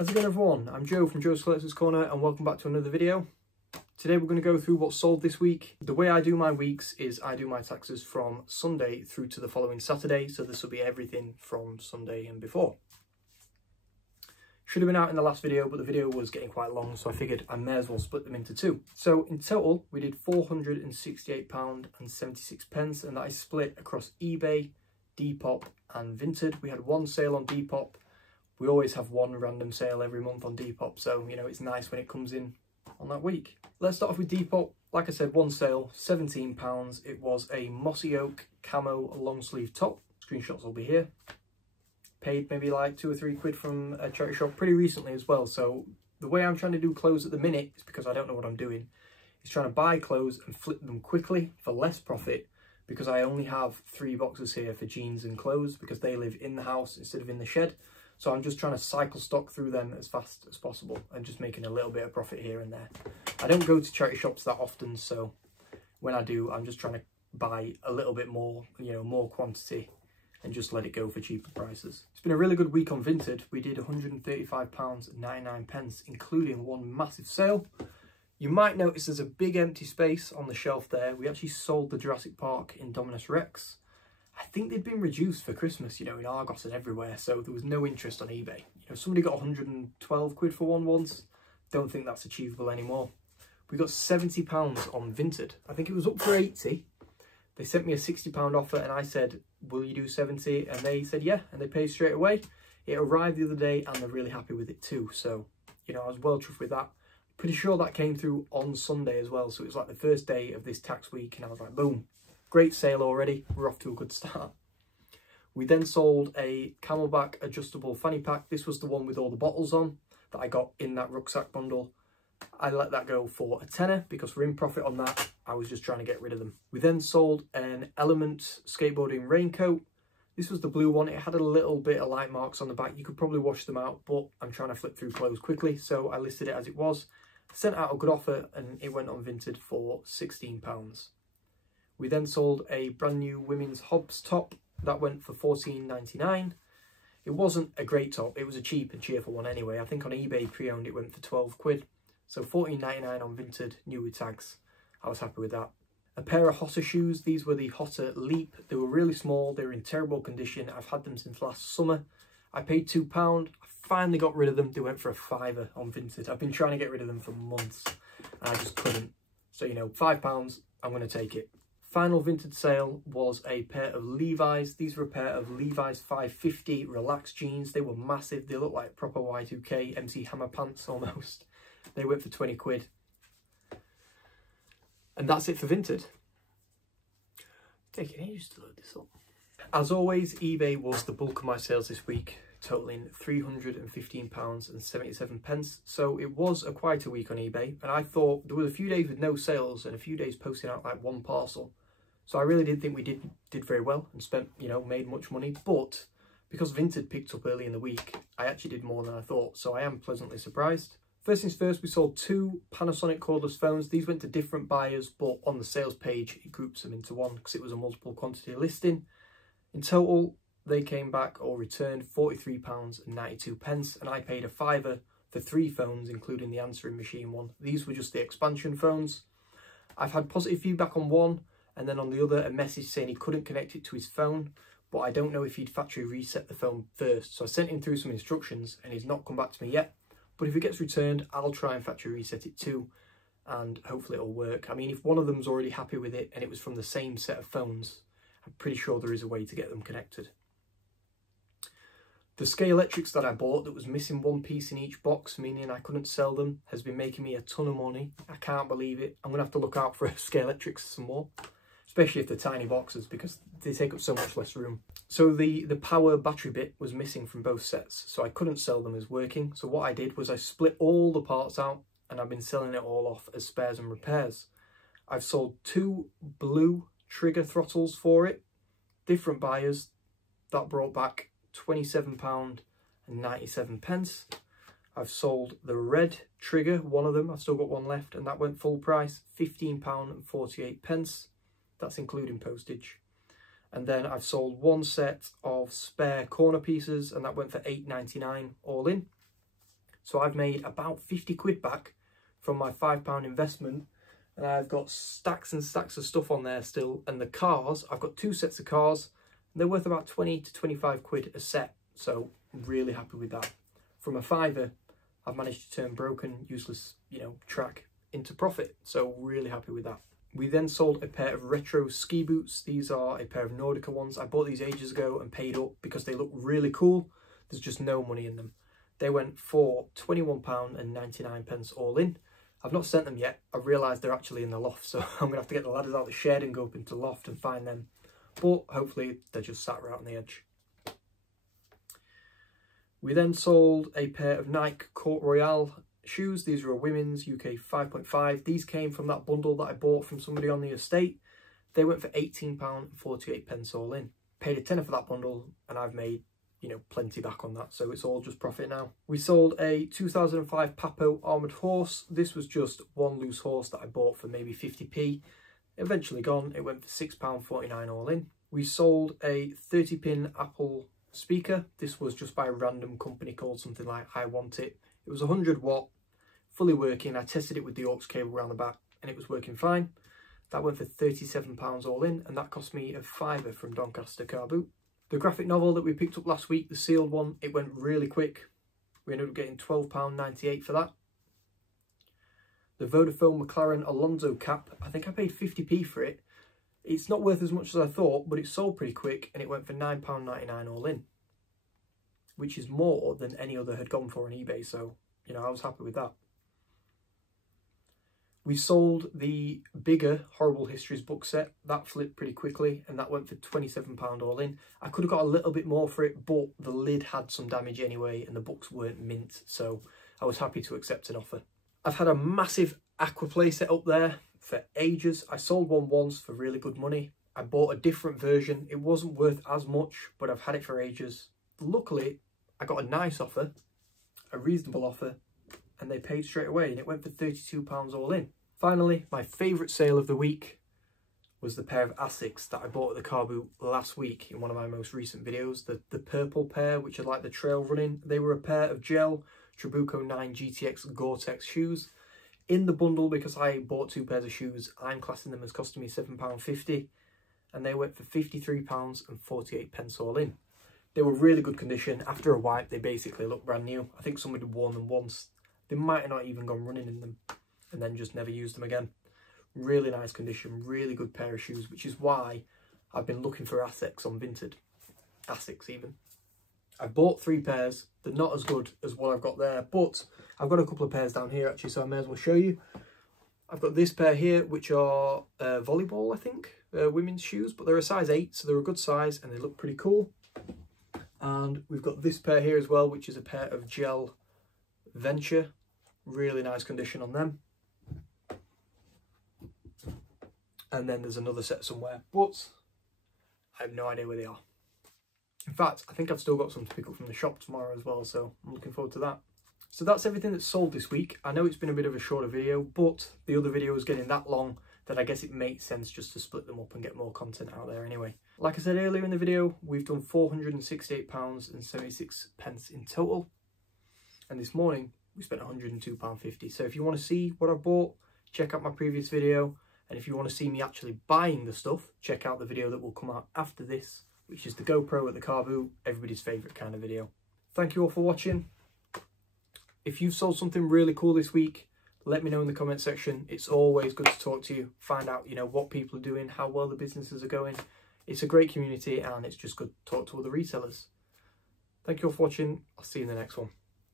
How's it going, everyone? I'm Joe from Joe's Collector's Corner and welcome back to another video. Today we're going to go through what's sold this week. The way I do my weeks is I do my taxes from Sunday through to the following Saturday, so this will be everything from Sunday and before. Should have been out in the last video, but the video was getting quite long, so I figured I may as well split them into two. So in total, we did £468.76, and that is split across eBay, Depop and Vinted. We had one sale on Depop. We always have one random sale every month on Depop, so you know it's nice when it comes in on that week. Let's start off with Depop. Like I said, one sale, £17. It was a mossy oak camo long sleeve top. Screenshots will be here. Paid maybe like £2 or £3 from a charity shop pretty recently as well. So the way I'm trying to do clothes at the minute is because I don't know what I'm doing. Is trying to buy clothes and flip them quickly for less profit, because I only have 3 boxes here for jeans and clothes because they live in the house instead of in the shed. So I'm just trying to cycle stock through them as fast as possible and just making a little bit of profit here and there. I don't go to charity shops that often, so when I do, I'm just trying to buy a little bit more, you know, more quantity and just let it go for cheaper prices. It's been a really good week on Vinted. We did £135.99, including one massive sale. You might notice there's a big empty space on the shelf there. We actually sold the Jurassic Park Indominus Rex. I think they'd been reduced for Christmas, you know, in Argos and everywhere, so there was no interest on eBay. You know, somebody got £112 for one once. Don't think that's achievable anymore. We got £70 on Vinted. I think it was up for 80. They sent me a £60 offer and I said, will you do 70? And they said, yeah, and they paid straight away. It arrived the other day and they're really happy with it too. So, you know, I was well chuffed with that. Pretty sure that came through on Sunday as well. So it was like the first day of this tax week and I was like, boom. Great sale already. We're off to a good start. We then sold a Camelback adjustable fanny pack. This was the one with all the bottles on that I got in that rucksack bundle. I let that go for a tenner because we're in profit on that. I was just trying to get rid of them. We then sold an Element skateboarding raincoat. This was the blue one. It had a little bit of light marks on the back. You could probably wash them out, but I'm trying to flip through clothes quickly, so I listed it as it was. Sent out a good offer and it went on Vinted for £16. We then sold a brand new women's Hobbs top. That went for £14.99. It wasn't a great top. It was a cheap and cheerful one anyway. I think on eBay pre-owned it went for £12. So £14.99 on Vinted, new with tags. I was happy with that. A pair of Hotter shoes. These were the Hotter Leap. They were really small. They were in terrible condition. I've had them since last summer. I paid £2. I finally got rid of them. They went for a £5 on Vinted. I've been trying to get rid of them for months and I just couldn't. So, you know, £5, I'm going to take it. Final Vinted sale was a pair of Levi's. These were a pair of Levi's 550 relaxed jeans. They were massive. They looked like proper Y2K MC Hammer pants almost. They went for £20. And that's it for Vinted. Taking ages to load this up. As always, eBay was the bulk of my sales this week, totaling £315.77. So it was a quieter week on eBay, and I thought there was a few days with no sales and a few days posting out like one parcel. So I really did think we did very well and spent, you know, made much money. But because Vinted picked up early in the week, I actually did more than I thought. So I am pleasantly surprised. First things first, we sold 2 Panasonic cordless phones. These went to different buyers, but on the sales page, it groups them into one because it was a multiple quantity listing. In total, they came back or returned £43.92, and I paid a £5 for 3 phones, including the answering machine one. These were just the expansion phones. I've had positive feedback on one, and then on the other, a message saying he couldn't connect it to his phone, but I don't know if he'd factory reset the phone first. So I sent him through some instructions, and he's not come back to me yet. But if it gets returned, I'll try and factory reset it too, and hopefully it'll work. I mean, if one of them's already happy with it, and it was from the same set of phones, I'm pretty sure there is a way to get them connected. The Scalextrics that I bought that was missing one piece in each box, meaning I couldn't sell them, has been making me a ton of money. I can't believe it. I'm going to have to look out for Scalextrics some more, especially if they're tiny boxes because they take up so much less room. So the power battery bit was missing from both sets, so I couldn't sell them as working. So what I did was I split all the parts out and I've been selling it all off as spares and repairs. I've sold 2 blue trigger throttles for it, different buyers. That brought back £27.97. I've sold the red trigger, one of them, I've still got one left, and that went full price, £15.48. That's including postage. And then I've sold one set of spare corner pieces, and that went for £8.99 all in. So I've made about 50 quid back from my £5 investment, and I've got stacks and stacks of stuff on there still. And the cars, I've got 2 sets of cars, and they're worth about 20 to 25 quid a set. So I'm really happy with that. From a £5, I've managed to turn broken, useless, track into profit. So really happy with that. We then sold a pair of retro ski boots. These are a pair of Nordica ones. I bought these ages ago and paid up because they look really cool. There's just no money in them. They went for £21.99 all in. I've not sent them yet. I realised they're actually in the loft, so I'm going to have to get the ladders out of the shed and go up into the loft and find them. But hopefully they're just sat right on the edge. We then sold a pair of Nike Court Royale shoes. These are a women's UK 5.5. These came from that bundle that I bought from somebody on the estate. They went for £18.48 all in. Paid a tenner for that bundle, and I've made plenty back on that, so it's all just profit now. We sold a 2005 Papo armoured horse. This was just one loose horse that I bought for maybe 50p. Eventually gone. It went for £6.49 all in. We sold a 30-pin Apple speaker. This was just by a random company called something like I Want It. It was 100 watt, fully working. I tested it with the aux cable around the back and it was working fine. That went for £37 all in, and that cost me a £5 from Doncaster Car Boot. The graphic novel that we picked up last week, the sealed one, it went really quick. We ended up getting £12.98 for that. The Vodafone McLaren Alonso cap, I think I paid 50p for it. It's not worth as much as I thought, but it sold pretty quick and it went for £9.99 all in, which is more than any other had gone for on eBay, so, I was happy with that. We sold the bigger Horrible Histories book set. That flipped pretty quickly and that went for £27 all in. I could have got a little bit more for it, but the lid had some damage anyway and the books weren't mint, so I was happy to accept an offer. I've had a massive aqua play set up there for ages. I sold one once for really good money. I bought a different version. It wasn't worth as much, but I've had it for ages. Luckily, I got a nice offer, a reasonable offer, and they paid straight away and it went for £32 all in. Finally, my favourite sale of the week was the pair of Asics that I bought at the car boot last week in one of my most recent videos. The purple pair, which are like the trail running. They were a pair of gel Trabuco 9 GTX Gore-Tex shoes. In the bundle, because I bought 2 pairs of shoes, I'm classing them as costing me £7.50, and they went for £53.48 all in. They were really good condition. After a wipe, they basically look brand new. I think somebody had worn them once. They might have not even gone running in them and then just never used them again. Really nice condition, really good pair of shoes, which is why I've been looking for Asics on Vinted. Asics even. I bought 3 pairs. They're not as good as what I've got there, but I've got a couple of pairs down here actually, so I may as well show you. I've got this pair here, which are volleyball, I think, women's shoes, but they're a size 8, so they're a good size and they look pretty cool. And we've got this pair here as well, which is a pair of gel Venture. Really nice condition on them. And then there's another set somewhere, but I have no idea where they are. In fact, I think I've still got some to pick up from the shop tomorrow as well, so I'm looking forward to that. So that's everything that's sold this week. I know it's been a bit of a shorter video, but the other video is getting that long that I guess it makes sense just to split them up and get more content out there anyway. Like I said earlier in the video, we've done £468.76 in total. And this morning, we spent £102.50. So if you want to see what I bought, check out my previous video. And if you want to see me actually buying the stuff, check out the video that will come out after this, which is the GoPro at the car boot, everybody's favourite kind of video. Thank you all for watching. If you've sold something really cool this week, let me know in the comment section. It's always good to talk to you, find out, what people are doing, how well the businesses are going. It's a great community and it's just good to talk to other resellers. Thank you all for watching. I'll see you in the next one.